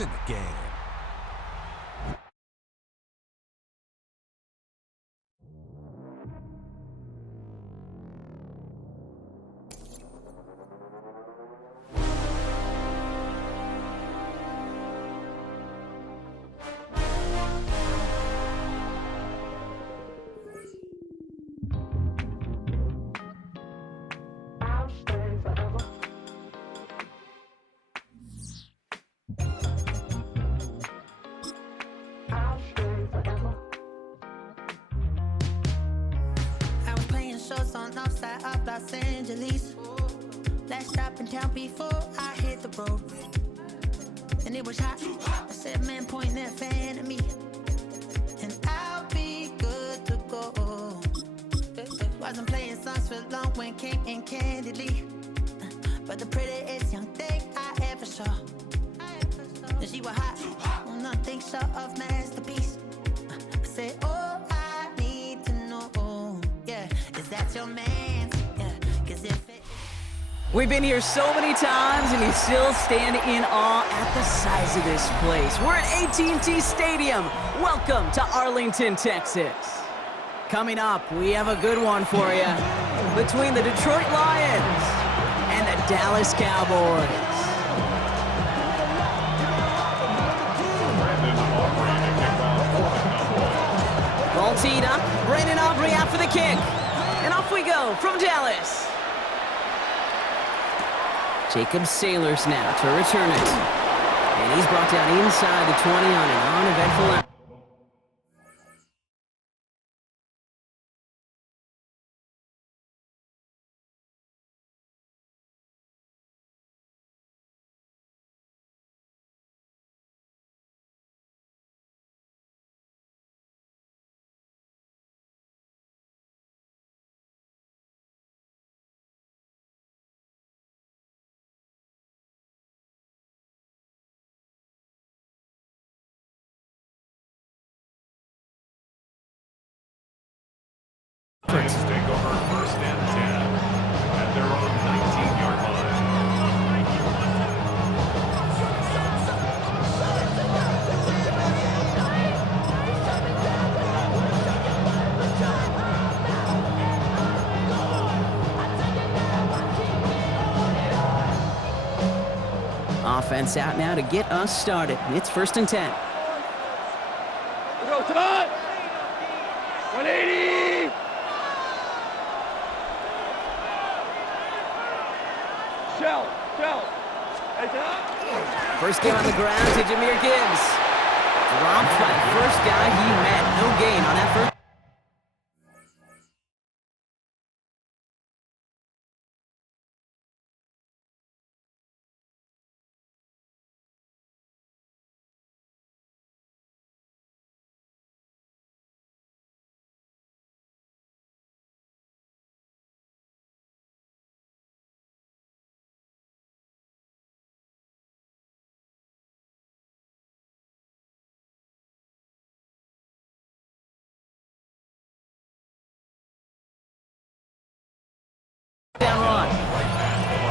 It's in the game. On outside of Los Angeles. Last stop in town before I hit the road. And it was hot. I said, man, point that fan at me. And I'll be good to go. Wasn't playing songs for long when came in candidly. But the prettiest young thing I ever saw. And she was hot. Nothing short of masterpiece. I said, oh, I need to know. Yeah, is that your man? Yeah, 'cause if it... We've been here so many times, and you still stand in awe at the size of this place. We're at AT&T Stadium. Welcome to Arlington, Texas. Coming up, we have a good one for you between the Detroit Lions and the Dallas Cowboys. Ball teed up. Brandon Aubrey out for the kick. And off we go from Dallas. Jacob Sailors now to return it. And he's brought down inside the 20 on an uneventful out. Lions take over first and 10 at their own 19-yard line. Offense out now to get us started. It's first and 10. Go, Todd! 180! Shell. First game on the ground to Jahmyr Gibbs. Dropped by the first guy he met. No gain on that first.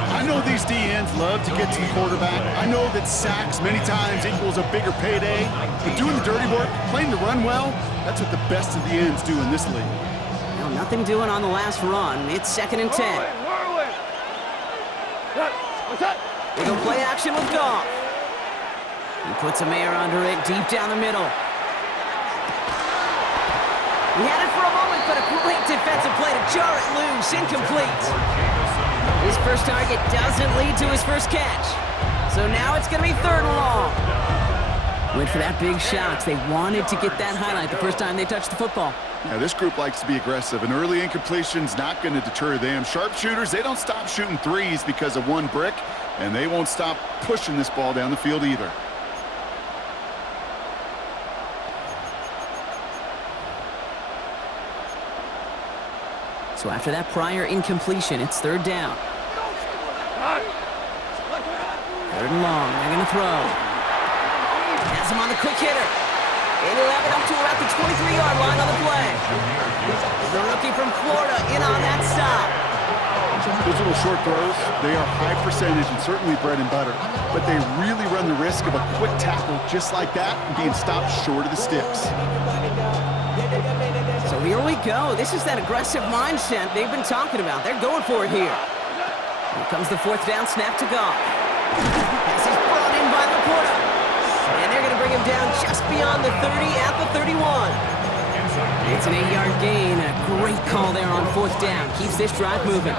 I know these DNs love to get to the quarterback. I know that sacks many times equals a bigger payday, but doing the dirty work, playing the run well, that's what the best of the ends do in this league. Well, nothing doing on the last run. It's second and 10. They go play action with Goff. He puts a Mayer under it deep down the middle. He had it for a moment, but a great defensive play to jar it loose. Incomplete. His first target doesn't lead to his first catch. So now it's going to be third and long. Went for that big shot. They wanted to get that highlight the first time they touched the football. Yeah, this group likes to be aggressive. An early incompletion's not going to deter them. Sharpshooters, they don't stop shooting threes because of one brick, and they won't stop pushing this ball down the field either. So after that prior incompletion, it's third down. Third and long. They're going to throw. Has him on the quick hitter. And he'll have it up to about the 23-yard line on the play. The rookie from Florida in on that stop. Those little short throws, they are high percentage and certainly bread and butter, but they really run the risk of a quick tackle just like that and being stopped short of the sticks. So here we go. This is that aggressive mindset they've been talking about. They're going for it here. Here comes the fourth down snap to Goff. Pass is brought in by Laporta. And they're going to bring him down just beyond the 30 at the 31. It's an 8-yard gain. A great call there on fourth down. Keeps this drive moving.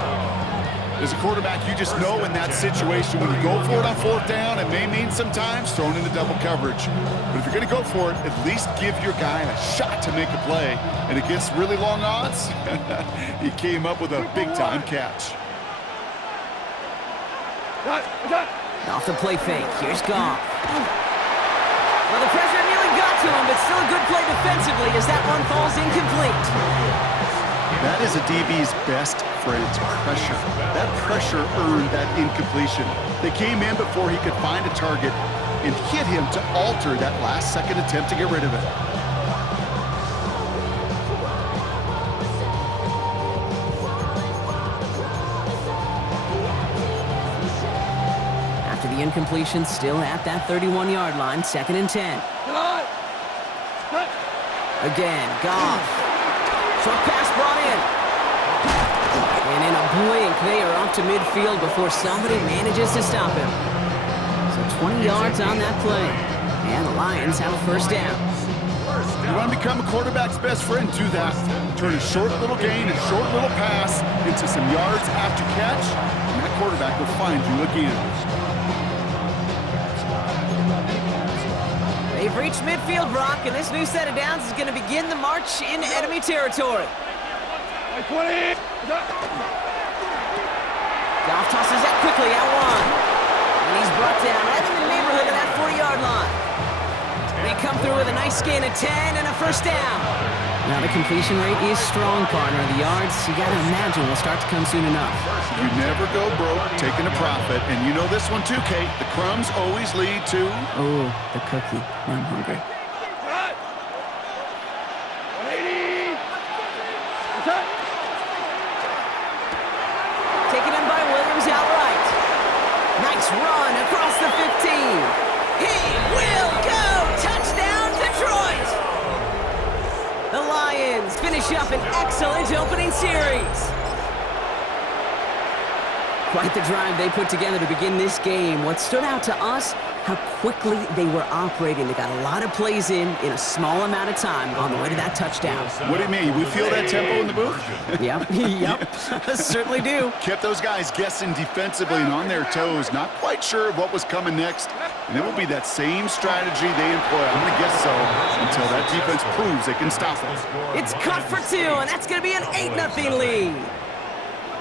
As a quarterback, you just know in that situation when you go for it on fourth down, it may mean sometimes throwing in the double coverage. But if you're going to go for it, at least give your guy a shot to make a play. And against really long odds, he came up with a big-time catch. Off the play fake. Here's Goff. Well, the pressure nearly got to him, but still a good play defensively as that one falls incomplete. That is a DB's best friend, pressure. That pressure earned that incompletion. They came in before he could find a target and hit him to alter that last-second attempt to get rid of it. After the incompletion, still at that 31-yard line, 2nd and 10. Again, Goff. Short pass brought in. And in a blink, they are up to midfield before somebody manages to stop him. So 20 yards on that play. And the Lions have a first down. You want to become a quarterback's best friend, do that. Turn a short little gain, a short little pass into some yards after catch, and that quarterback will find you again. They've reached midfield, Brock, and this new set of downs is going to begin the march into enemy territory. Goff tosses that quickly at one. And he's brought down right in the neighborhood of that 40-yard line. They come through with a nice gain of 10 and a first down. Now the completion rate is strong, partner. The yards, you got to imagine, will start to come soon enough. You never go broke taking a profit, and you know this one too, Kate. The crumbs always lead to... Oh, the cookie. I'm hungry. Taken in by Williams outright. Nice run across the 15. He will go! Touchdown, Detroit! The Lions finish up an excellent opening series. Quite the drive they put together to begin this game. What stood out to us, how quickly they were operating. They got a lot of plays in a small amount of time on the way to that touchdown. What do you mean? We feel that tempo in the booth? Yep, certainly do. Kept those guys guessing defensively and on their toes, not quite sure what was coming next. And it will be that same strategy they employ, I'm going to guess so, until that defense proves they can stop it. It's cut for 2, and that's going to be an 8-0 lead.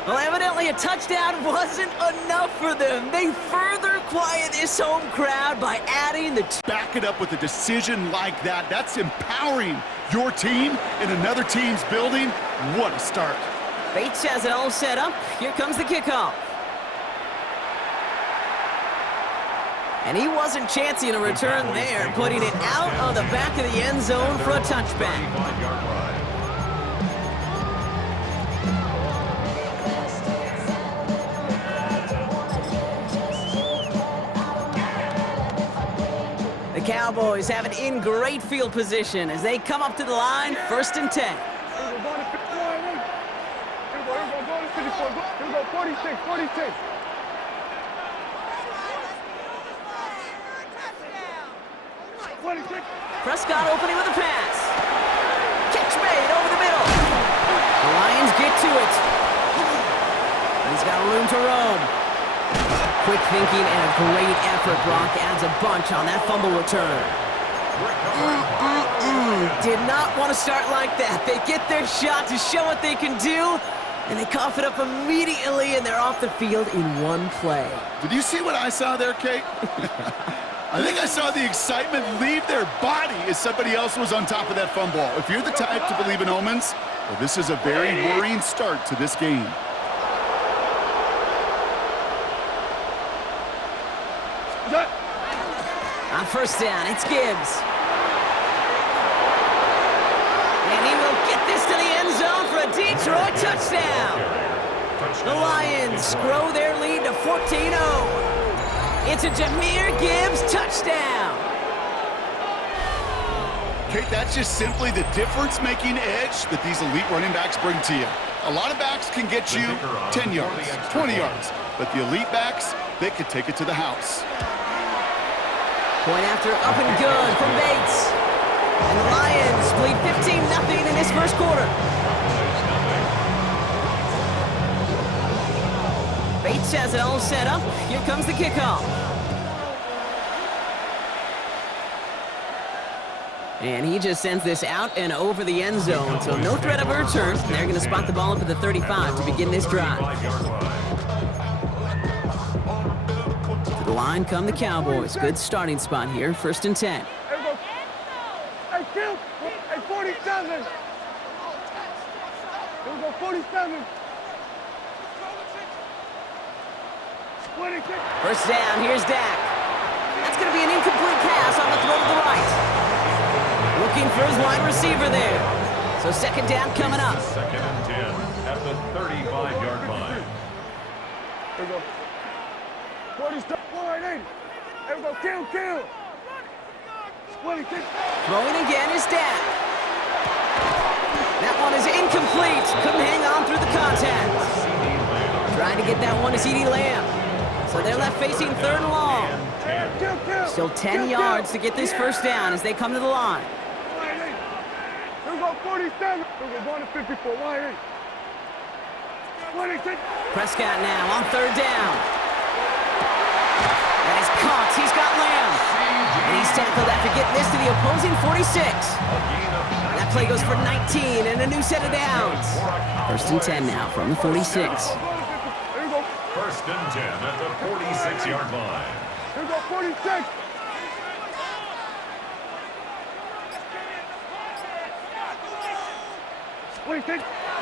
Well, evidently a touchdown wasn't enough for them. They further quiet this home crowd by adding the... Back it up with a decision like that. That's empowering your team in another team's building. What a start. Bates has it all set up. Here comes the kickoff. And he wasn't chancing a return there, putting it out on the back of the end zone for a touchback. The Cowboys have it in great field position as they come up to the line, 1st and 10. Here we go, 46. Prescott opening with a pass. Catch made over the middle. The Lions get to it. He's got room to roam. Quick thinking and a great effort. Brock adds a bunch on that fumble return. Did not want to start like that. They get their shot to show what they can do, and they cough it up immediately, and they're off the field in one play. Did you see what I saw there, Kate? I think I saw the excitement leave their body as somebody else was on top of that fumble. If you're the type to believe in omens, well, this is a very worrying start to this game. On 1st down, it's Gibbs. And he will get this to the end zone for a Detroit touchdown. The Lions grow their lead to 14-0. It's a Jahmyr Gibbs touchdown. Kate, that's just simply the difference-making edge that these elite running backs bring to you. A lot of backs can get you 10 yards, 20 yards, but the elite backs, they could take it to the house. Point after up and good from Bates. And the Lions lead 15-0 in this first quarter. Bates has it all set up. Here comes the kickoff. And he just sends this out and over the end zone, so no threat of a return. They're going to spot the ball up at the 35 to begin this drive. To the line come the Cowboys. Good starting spot here, 1st and 10. Hey, Kim! Hey, 47! Here we go, 47! 26! First down, here's Dak. That's going to be an incomplete pass on the throw to the right. Looking for his wide receiver there. So 2nd down coming up. 2nd and 10 at the 35-yard line. Here we go. 47, 180. Here we go, kill. 26. Throwing again is Dak. That one is incomplete. Couldn't hang on through the contact. Trying to get that one to CeeDee Lamb. So they're left facing 3rd and long. Still 10 yards to get this first down as they come to the line. Here we go, 47. Here we go, going to 54. 180. 26. Prescott now on 3rd down. That is caught. He's got Lamb. And he's tackled after getting this to the opposing 46. That play goes for 19 and a new set of downs. 1st and 10 now from the 46. Here we go. 1st and 10 at the 46-yard line. Here we go, 46.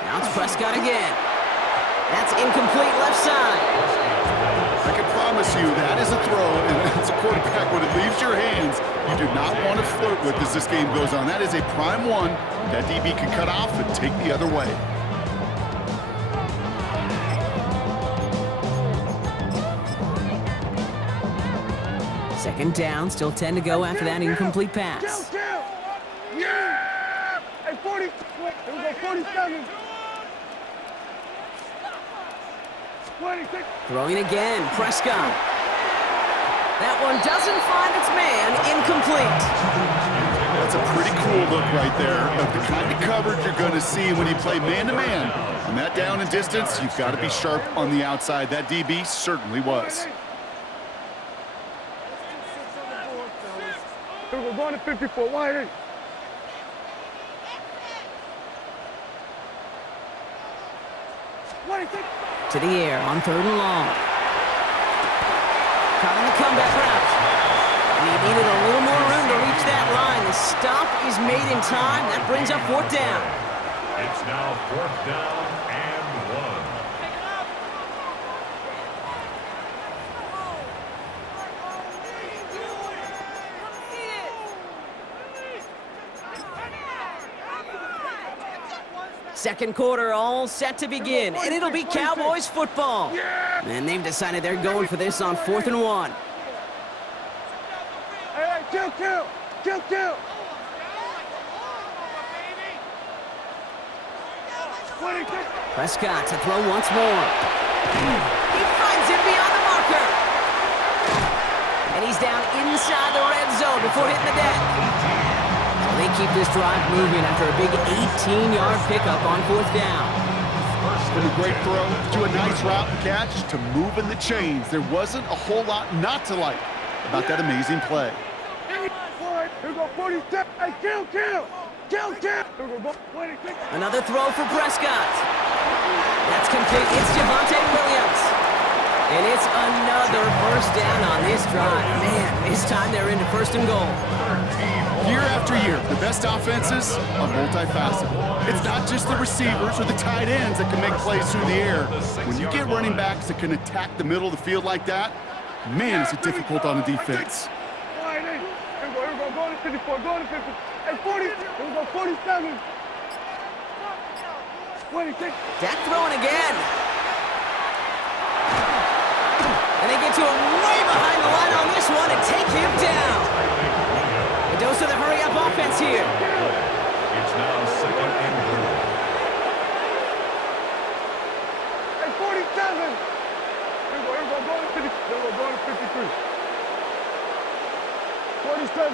Now it's Prescott again. That's incomplete left side. I can promise you that is a throw, and as a quarterback, when it leaves your hands, you do not want to flirt with as this game goes on. That is a prime one that DB can cut off and take the other way. Second down, still 10 to go after that incomplete pass. Yeah! Hey, 40. Here we go, 47. 26. Throwing again, Prescott. That one doesn't find its man, incomplete. That's a pretty cool look right there of the kind of coverage you're going to see when you play man-to-man. On that down and distance, you've got to be sharp on the outside. That DB certainly was. Here we go, going to 54. 180. To the air on 3rd and long. Caught on the comeback route. And he needed a little more room to reach that line. The stop is made in time. That brings up 4th down. It's now 4th down and 1. Second quarter all set to begin, and it'll be Cowboys football. And they've decided they're going for this on 4th and 1. Hey, kill. Prescott to throw once more. He finds him beyond the marker. And he's down inside the red zone before hitting the deck. They keep this drive moving after a big 18-yard pickup on 4th down. From a great throw to a nice route and catch to moving the chains. There wasn't a whole lot not to like about that amazing play. Here we go, 47. Hey, kill. Here we go, 26. Another throw for Prescott. That's complete. It's Javonte Williams. And it's another first down on this drive. Man, this time they're into 1st and goal. Year after year, the best offenses are multifaceted. It's not just the receivers or the tight ends that can make plays through the air. When you get running backs that can attack the middle of the field like that, man, is it difficult on the defense. Here we go, going to 54, going to 50. Hey, 40. Here we go, 47. 26. Dak throwing again. And they get to him way behind the line on this one and take him down. A dose of the hurry-up offense here. It's now second and goal. Hey, 47. Here we go, going to 50. Here we go, going to 53. 47.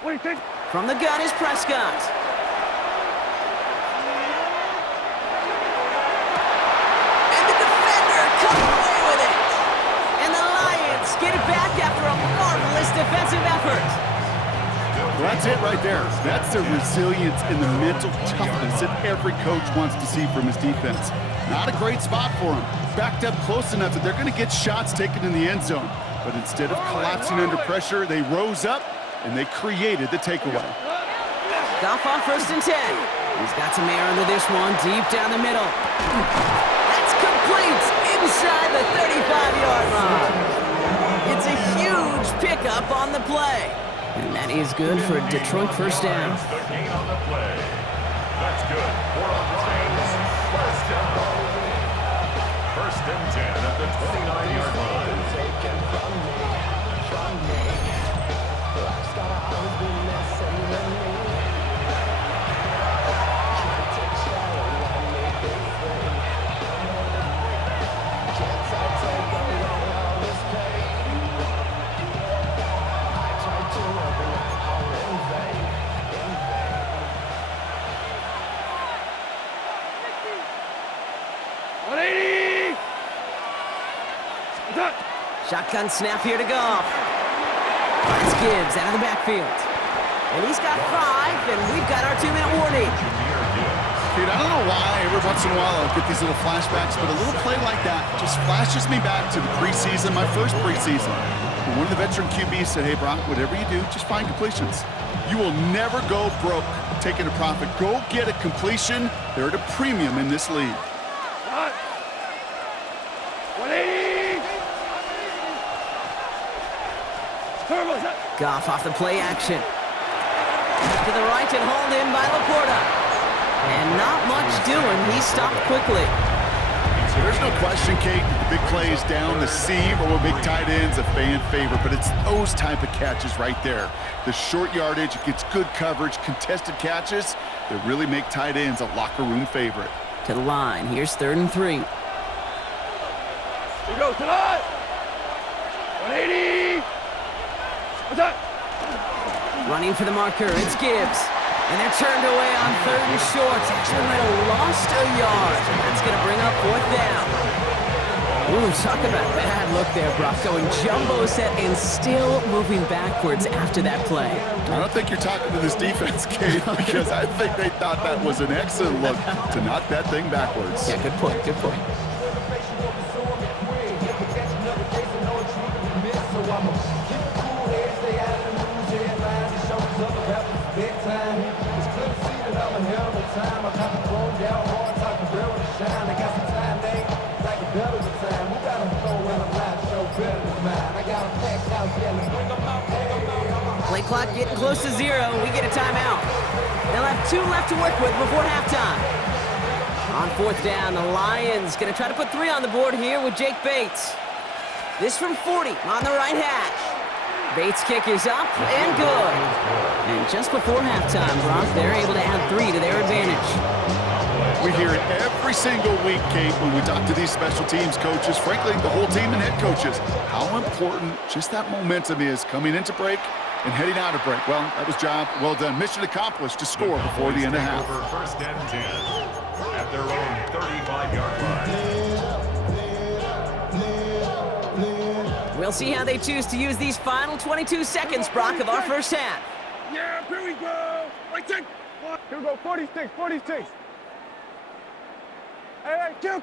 26. From the gun is Prescott. And the defender comes away with it. And the Lions get it back after a marvelous defensive effort. Well, that's it right there. That's the resilience and the mental toughness that every coach wants to see from his defense. Not a great spot for him. Backed up close enough that they're going to get shots taken in the end zone. But instead of collapsing under pressure, they rose up and they created the takeaway. Goff on 1st and 10. He's got some air under this one, deep down the middle. That's complete inside the 35-yard line. It's a huge pickup on the play. And that is good for a Detroit first down. The gain on the play. That's good for a Lions first down. 1st and 10 at the 29-yard line. Shotgun snap here to Goff. That's Gibbs out of the backfield. And he's got 5, and we've got our 2-minute warning. Dude, I don't know why every once in a while I'll get these little flashbacks, but a little play like that just flashes me back to the preseason, my first preseason. When one of the veteran QBs said, hey, Brock, whatever you do, just find completions. You will never go broke taking a profit. Go get a completion. They're at a premium in this league. 180. Goff off the play action. To the right and hauled in by Laporta. And not much doing. He stopped quickly. There's no question, Kate, that the big plays down the seam or with big tight ends a fan favorite, but it's those type of catches right there. The short yardage, it gets good coverage, contested catches that really make tight ends a locker room favorite. To the line. Here's 3rd and 3. Here we go, tonight. 180. What's that? Running for the marker, it's Gibbs. And they're turned away on 3rd and short. Actually might have lost a yard. That's going to bring up 4th down. Ooh, talk about a bad look there, Brock. Going jumbo set and still moving backwards after that play. I don't think you're talking to this defense, Kate, because I think they thought that was an excellent look to knock that thing backwards. Yeah, good point, good point. Play clock getting close to 0. We get a timeout. They'll have 2 left to work with before halftime. On 4th down, the Lions going to try to put 3 on the board here with Jake Bates. This from 40 on the right hash. Bates' kick is up and good. And just before halftime, Brock, they're able to add 3 to their advantage. We hear it every single week, Kate, when we talk to these special teams coaches, frankly, the whole team and head coaches, how important just that momentum is coming into break and heading out of break. Well, that was job well done. Mission accomplished to score before the end of half. Over 1st and 10 at their own 35-yard line. We'll see how they choose to use these final 22 seconds, Brock, of our first half. Yeah, here we go. Right there. Here we go, 46, 46. Hey, kill.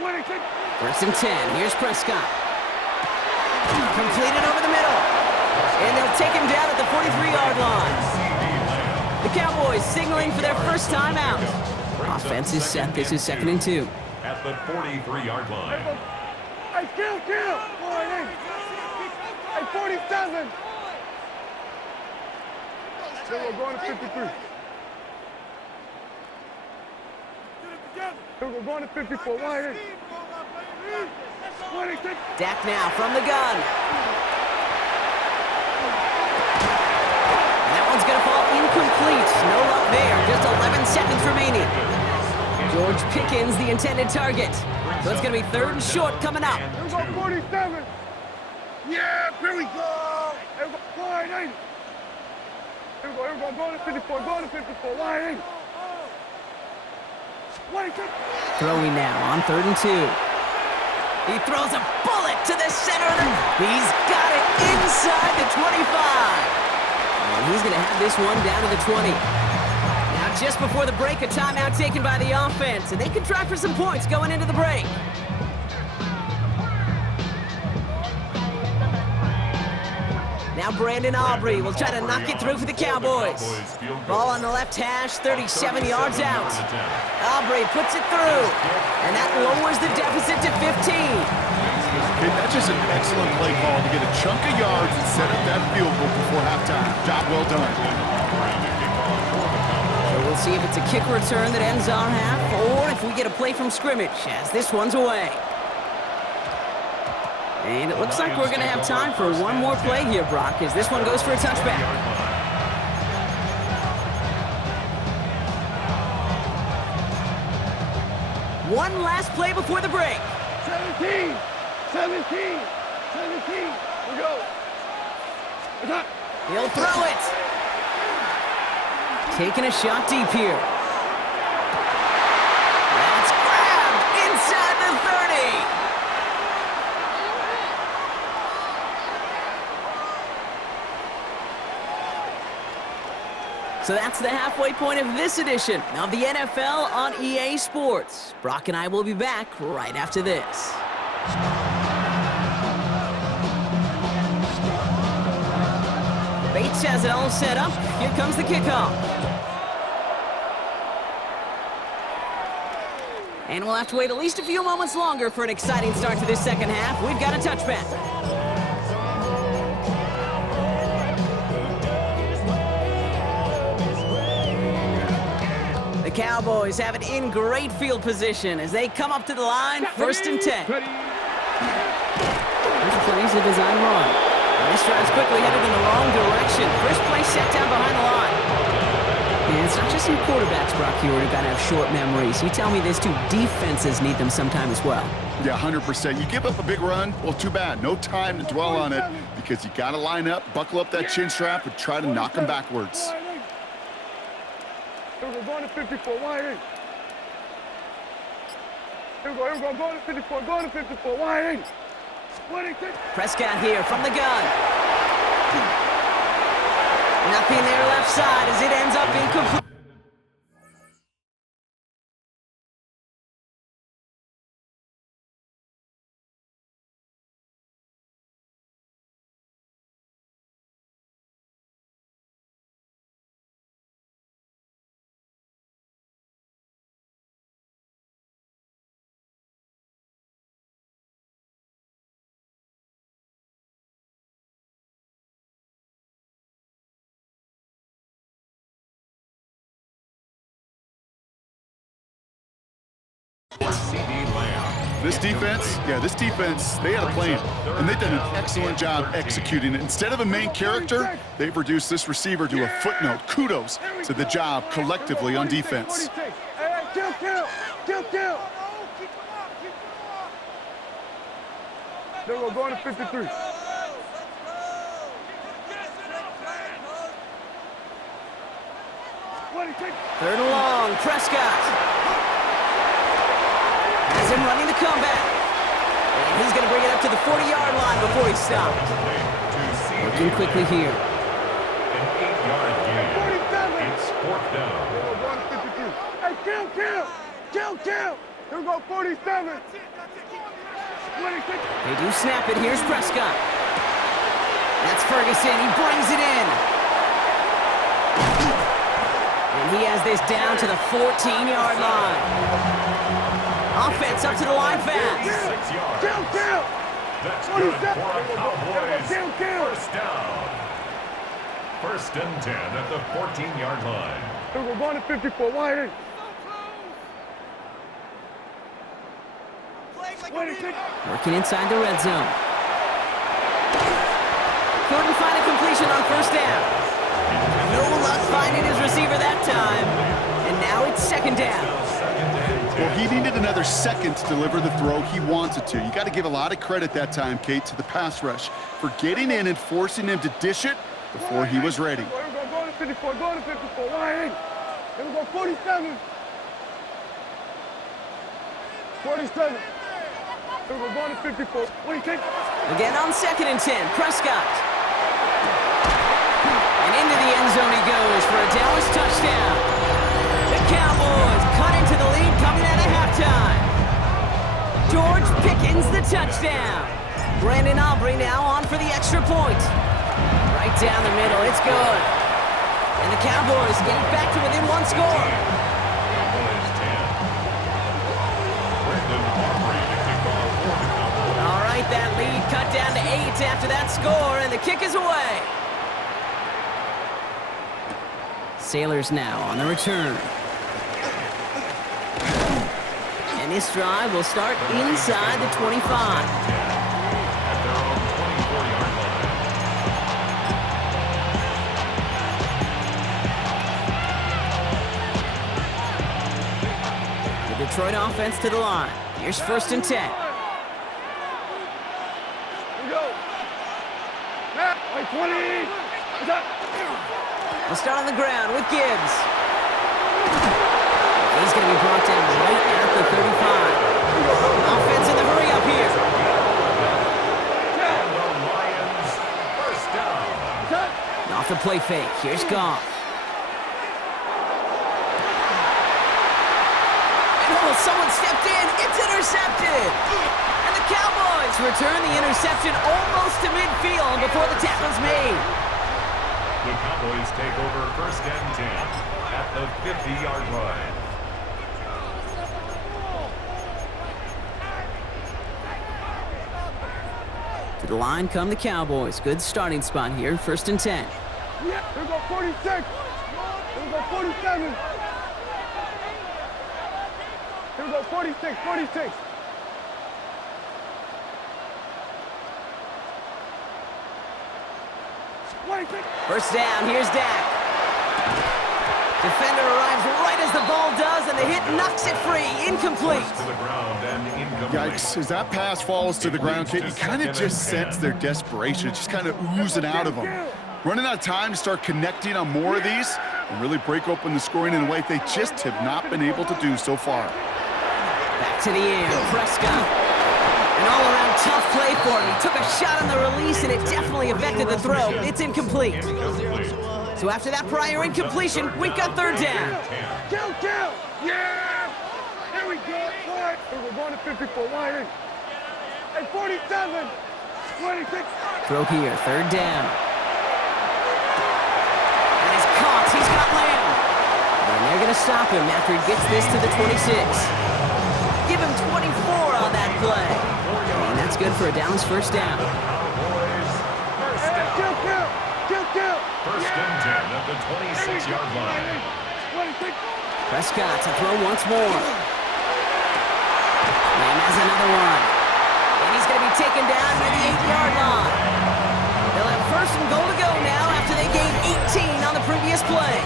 26. 1st and 10. Here's Prescott. Completed over the middle. And they'll take him down at the 43-yard line. The Cowboys signaling for their first time out. Offense is set. This is 2nd and 2. At the 43-yard line. Hey, kill. Hey, 47. Then we're going to 53. Here we go, going to 54, wide in. 26. Dak now from the gun. And that one's going to fall incomplete. No luck there. Just 11 seconds remaining. George Pickens, the intended target. So it's going to be 3rd and short coming up. Here we go, 47. Yeah, here we go. Here we go, wide in. Here we go, going to 54, wide in. 26. Throwing now on 3rd and 2. He throws a bullet to the center of the... He's got it inside the 25. And he's going to have this one down to the 20. Now, just before the break, a timeout taken by the offense, and they can try for some points going into the break. Now Brandon Aubrey will try to knock it through for the Cowboys. Ball on the left hash, 37 yards out. Aubrey puts it through, and that lowers the deficit to 15. Okay, that's just an excellent play call to get a chunk of yards and set up that field goal before halftime. Job well done. So we'll see if it's a kick return that ends our half, or if we get a play from scrimmage, as this one's away. And it looks like we're going to have time for one more play here, Brock, as this one goes for a touchback. One last play before the break. 17. We go. It's hot. He'll throw it. Taking a shot deep here. That's grabbed inside the 30. So that's the halfway point of this edition of the NFL on EA Sports. Brock and I will be back right after this. Bates has it all set up. Here comes the kickoff. And we'll have to wait at least a few moments longer for an exciting start to this second half. We've got a touchback. The Cowboys have it in great field position as they come up to the line, 1st and 10. First plays a design run. And this drive's quickly headed in the wrong direction. First play set down behind the line. And it's not just some quarterbacks, Brock, here who got to have short memories. You tell me this too, defenses need them sometime as well. Yeah, 100%. You give up a big run, well, too bad. No time to dwell on it because you got to line up, buckle up that chin strap, and try to knock them backwards. Here we go, going to 54, wide in. Here we go, going to 54, wide in. 26. Prescott here from the gun. Nothing there left side as it ends up incomplete. This defense, they had a plan, and they've done an excellent job executing it. Instead of a main character, they've reduced this receiver to a footnote. Kudos to the job collectively on defense. Kill. There we go, going to 53. Third and long, Prescott. Has him running the comeback. And he's going to bring it up to the 40-yard line before he stops. Working quickly here. An 8-yard gain. 47. It's 4th down. Hey, kill. Here we go, 47. 26. They do snap it. Here's Prescott. That's Ferguson. He brings it in. And he has this down to the 14-yard line. Offense up to the line fast. 6 yards. Kill. That's good for a Cowboys first down. 1st and 10 at the 14-yard line. Here we go, going to 54, wide in. Working inside the red zone. Couldn't find a completion on first down. No luck finding his receiver that time. And now it's second down. Well, he needed another second to deliver the throw he wanted to. You got to give a lot of credit that time, Kate, to the pass rush for getting in and forcing him to dish it before he was ready. Go to 54, go to 54, line 8. Here we go, 47. 47. Here we go to 54. What do you think? Again on 2nd and 10, Prescott. And into the end zone he goes for a Dallas touchdown. The Cowboys cut into the lead coming out of halftime. George Pickens the touchdown. Brandon Aubrey now on for the extra point. Right down the middle, it's good. And the Cowboys getting back to within one score. All right, that lead cut down to 8 after that score, and the kick is away. Sailors now on the return. And this drive will start inside the 25. The Detroit offense to the line. Here's 1st and 10. Here we go. Matt, like 20. What's up? We'll start on the ground with Gibbs. He's going to be brought down right at the 35. Offense in the hurry up here. Off the play fake. Here's Goff. And oh, someone stepped in. It's intercepted. And the Cowboys return the interception almost to midfield before the tackle's made. The Cowboys take over 1st and 10 at the 50-yard line. To the line come the Cowboys. Good starting spot here. 1st and 10. Here we go, 46. Here we go, 47. Here we go, 46, 46. First down, here's Dak. Defender arrives right as the ball does, and the hit knocks it free. Incomplete. Yikes, as that pass falls to the ground, Kate, you kind of just sense their desperation. It's just kind of oozing out of them. Running out of time to start connecting on more of these and really break open the scoring in a way they just have not been able to do so far. Back to the air, Prescott. An all-around tough play for him. He took a shot on the release, and it definitely affected the throw. It's incomplete. So after that prior incompletion, we've got 3rd down. Kill! Yeah! Here we go. Line. We're going to 54. Line 8. And 47. 26. Throw here, 3rd down. And he's caught. He's got Lamb. And they're going to stop him after he gets this to the 26. Give him 24 on that play. And that's good for a Dallas 1st down. Kill! 1st and 10 at the 26-yard line. Prescott to throw once more. Lamb has another one. And he's going to be taken down near the 8-yard line. They'll have 1st and goal to go now after they gained 18 on the previous play.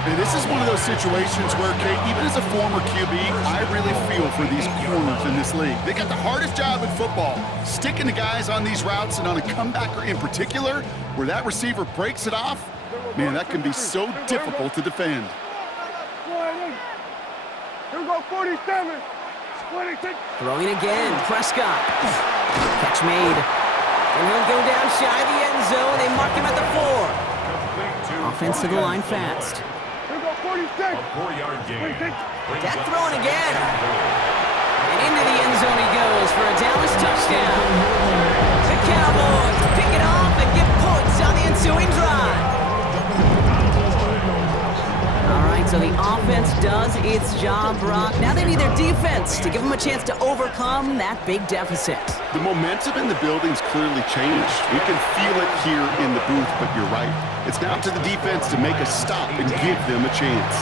And this is one of those situations where, Kate, even as a former QB, I really feel for these corners in this league. They got the hardest job in football, sticking to guys on these routes and on a comebacker in particular, where that receiver breaks it off. Man, that can be so difficult to defend. Here we go, 47. 26. Throwing again, Prescott. Catch made. And he'll go down shy of the end zone. They mark him at the 4. Offense to the line fast. Here we go, 46. A 4-yard gain. Dak throwing again. And into the end zone he goes for a Dallas touchdown. The Cowboys pick it off and get points on the ensuing drive. All right, so the offense does its job, Brock. Now they need their defense to give them a chance to overcome that big deficit. The momentum in the building's clearly changed. We can feel it here in the booth, but you're right. It's now to the defense to make a stop and give them a chance.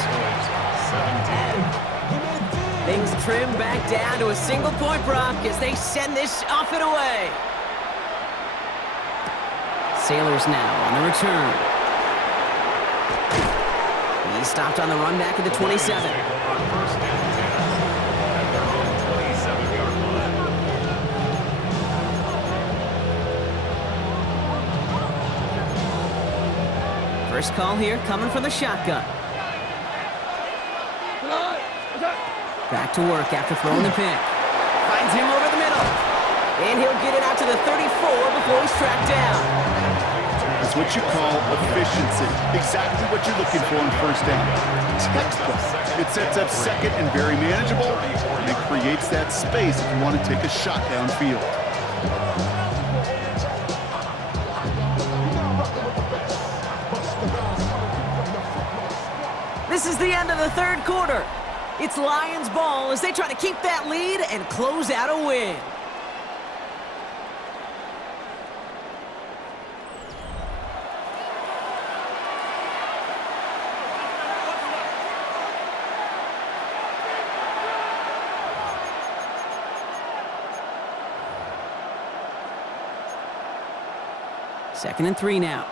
Things trimmed back down to a single point, Brock, as they send this off and away. Sailors now on the return. He stopped on the run back at the 27. On first and 10 at their own 27-yard line. First call here coming from the shotgun. Back to work after throwing the pick. Finds him over the middle. And he'll get it out to the 34 before he's tracked down. That's what you call efficiency. Exactly what you're looking for in first down. Textbook. It sets up second and very manageable, and it creates that space if you want to take a shot downfield. This is the end of the third quarter. It's Lions ball as they try to keep that lead and close out a win. Second and 3 now.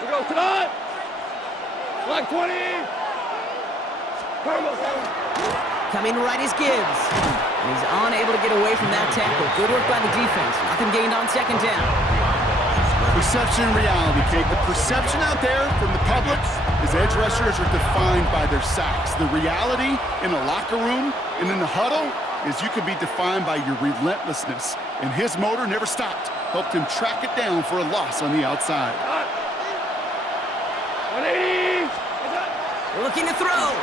We go tonight. Like 20. Coming right is Gibbs. And he's unable to get away from that tackle. Good work by the defense. Nothing gained on second down. Perception and reality, Kate. The perception out there from the public is edge rushers are defined by their sacks. The reality in a locker room and in the huddle is you can be defined by your relentlessness. And his motor never stopped. Helped him track it down for a loss on the outside. 180. Looking to throw.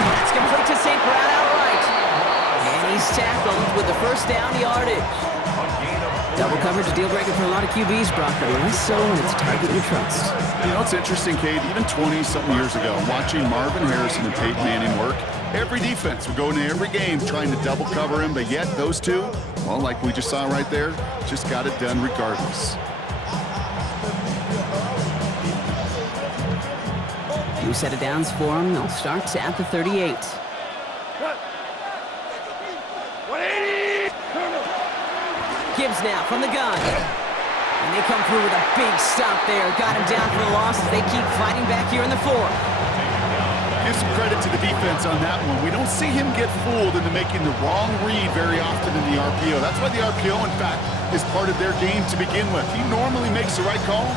That's complete to St. Brown outright. And he's tackled with the first down yardage. Double coverage a deal breaker for a lot of QBs, Brock, but less so when it's a target you trust. You know, it's interesting, Kate, even 20-something years ago, watching Marvin Harrison and Peyton Manning work, every defense would go into every game trying to double cover him, but yet those two, well, like we just saw right there, just got it done regardless. New set of downs for him. They'll start at the 38. 180. Gibbs now from the gun. And they come through with a big stop there. Got him down for the loss as they keep fighting back here in the fourth. Give some credit to the defense on that one. We don't see him get fooled into making the wrong read very often in the RPO. That's why the RPO, in fact, is part of their game to begin with. He normally makes the right call.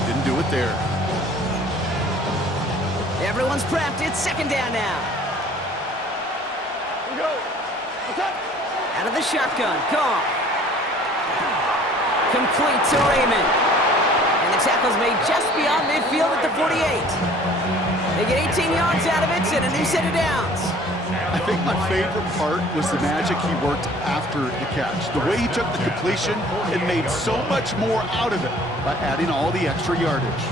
He didn't do it there. Everyone's prepped. It's second down now. We go. Attack. Out of the shotgun. Goff. Complete to Raymond. And the tackle's made just beyond midfield at the 48. They get 18 yards out of it and a new set of downs. I think my favorite part was the magic he worked after the catch. The way he took the completion and made so much more out of it by adding all the extra yardage.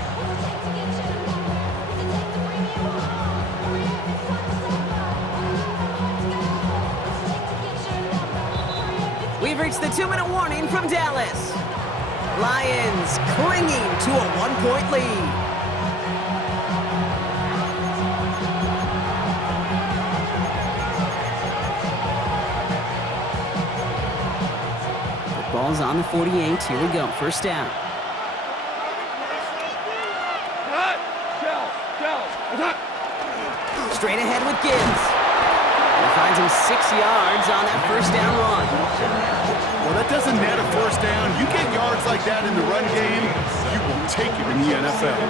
We've reached the 2-minute warning from Dallas. Lions clinging to a 1-point lead. Ball's on the 48. Here we go. First down. Straight ahead with Gibbs. And he finds him 6 yards on that first down run. Well, that doesn't net a first down. You get yards like that in the run game, you will take it in the NFL.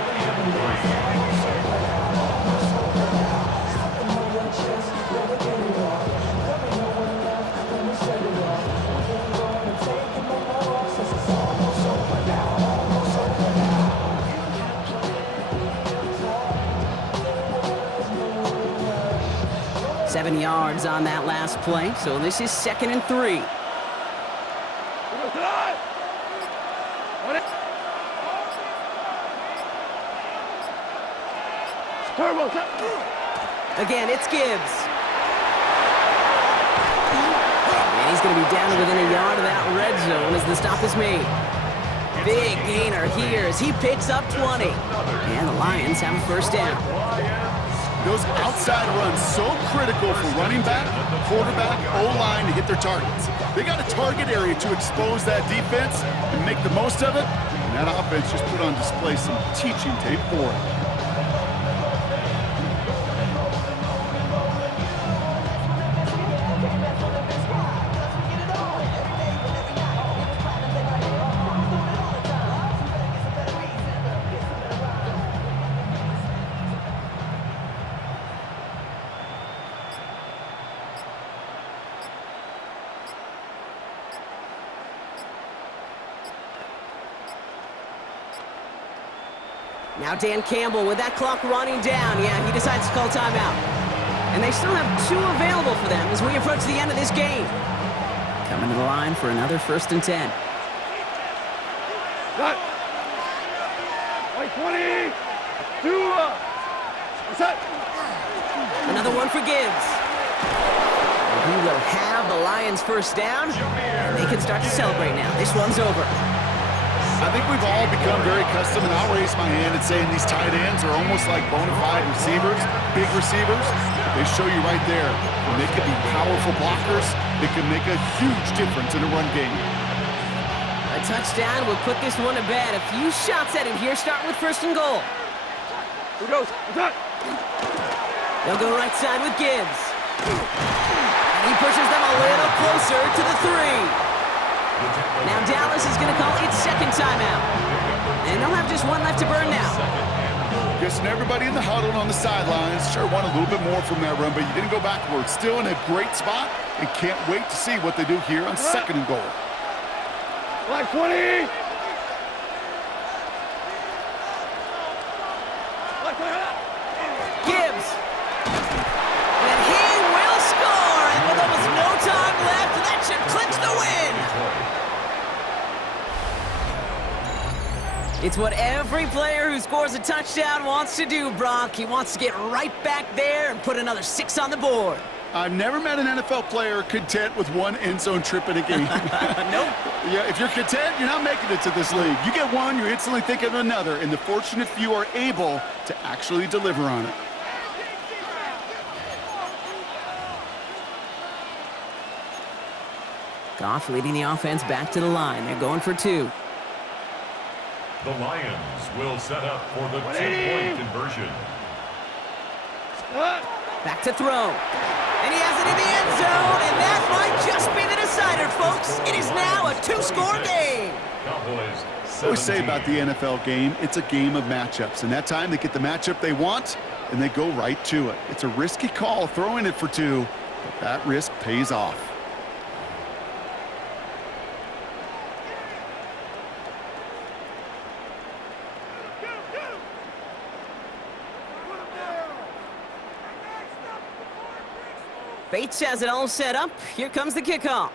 Seven yards on that last play, so this is 2nd and 3. Again, it's Gibbs. And he's going to be down to within a yard of that red zone as the stop is made. big gainer here as he picks up 20. And the Lions have a first down. Those outside runs so critical for running back, quarterback, O-line to hit their targets. They got a target area to expose that defense and make the most of it. And that offense just put on display some teaching tape for it. Now Dan Campbell with that clock running down. Yeah, he decides to call timeout. And they still have 2 available for them as we approach the end of this game. Coming to the line for another 1st and 10. Got. Like 20. 2. Set. Another one for Gibbs. And he will have the Lions' first down. And they can start to celebrate now. This one's over. I think we've all become very accustomed, and I'll raise my hand and saying these tight ends are almost like bona fide receivers, big receivers. They show you right there. When they can be powerful blockers, they can make a huge difference in a run game. A touchdown will put this one to bed. A few shots at him here, starting with 1st and goal. Here goes. Set. They'll go right side with Gibbs. And he pushes them a little closer to the 3. Now Dallas is going to call its 2nd timeout. And they'll have just 1 left to burn now. Guessing everybody in the huddle on the sidelines sure want a little bit more from that run, but you didn't go backwards. Still in a great spot and can't wait to see what they do here on 2nd and goal. Like 20. Like 20. Gibbs. And he will score. And with almost no time left, that should clinch the win. It's what every player who scores a touchdown wants to do, Brock. He wants to get right back there and put another 6 on the board. I've never met an NFL player content with 1 end zone trip in a game. Nope. Yeah, if you're content, you're not making it to this league. You get 1, you're instantly thinking of another, and the fortunate few are able to actually deliver on it. Goff leading the offense back to the line. They're going for 2. The Lions will set up for the 2-point conversion. Back to throw. And he has it in the end zone, and that might just be the decider, folks. It is now a 2-score game. Cowboys. I always say about the NFL game, it's a game of matchups. And that time they get the matchup they want, and they go right to it. It's a risky call throwing it for 2, but that risk pays off. Bates has it all set up. Here comes the kickoff.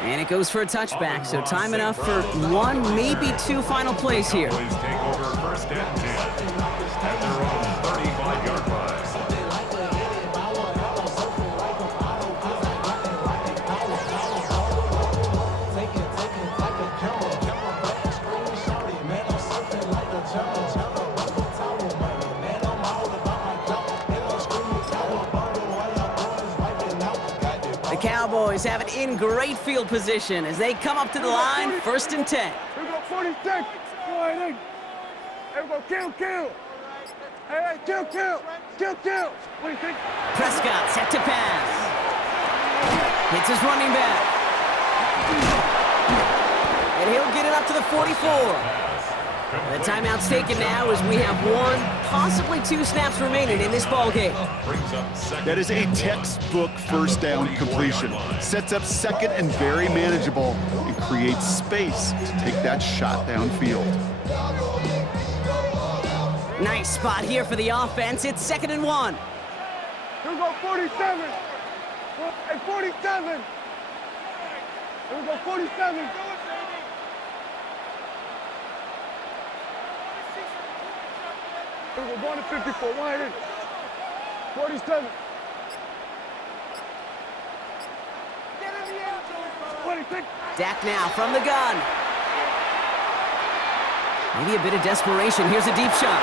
And it goes for a touchback, so time enough for 1, maybe 2 final plays here. Cowboys take over 1st and 10 at their own 35-yard line. Cowboys have it in great field position as they come up to the line, 1st and 10. Here we go, 46. Go ahead. Here we go, kill. Hey, kill. 46. Prescott set to pass. Hits his running back. And he'll get it up to the 44. The timeout's taken now as we have 1, possibly 2 snaps remaining in this ball game. That is a textbook 1st down completion. Sets up 2nd and very manageable and creates space to take that shot downfield. Nice spot here for the offense. It's 2nd and 1. Here we go, 47. Hey, 47. Here we go, 47. We're going to 54, 180. 47. Get in the end zone. Dak now from the gun. Maybe a bit of desperation. Here's a deep shot.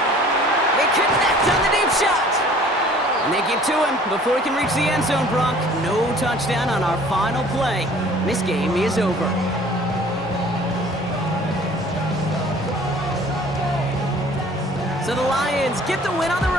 They connect on the deep shot. And they get to him before he can reach the end zone, Bronk. No touchdown on our final play. This game is over. So the Lions get the win on the road.